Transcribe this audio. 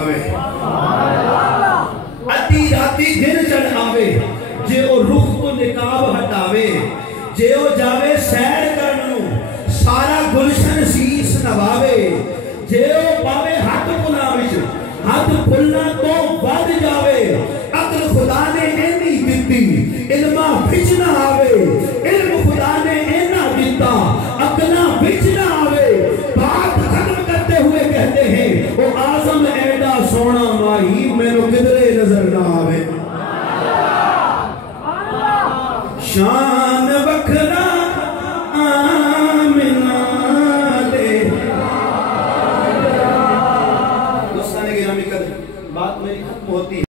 फरमावे। अद्धी राती दिन चढ़ आवे, जे ओ रुख को निकाब हटावे, जे ओ जावे सैर करन सारा गुलशन शीश नवावे, जे ओ पावे हथ पुला विच हथ फुलना तो वध जावे। अकल खुदा ने इन्नी दिती इल्मा विच ना आवे, इल्म खुदा ने इन्ना दिता अकला विच ना आवे। बात खत्म करते हुए कहते हैं वो आजम ऐडा सोना माही मैनू किधरे नजर ना आवे। शान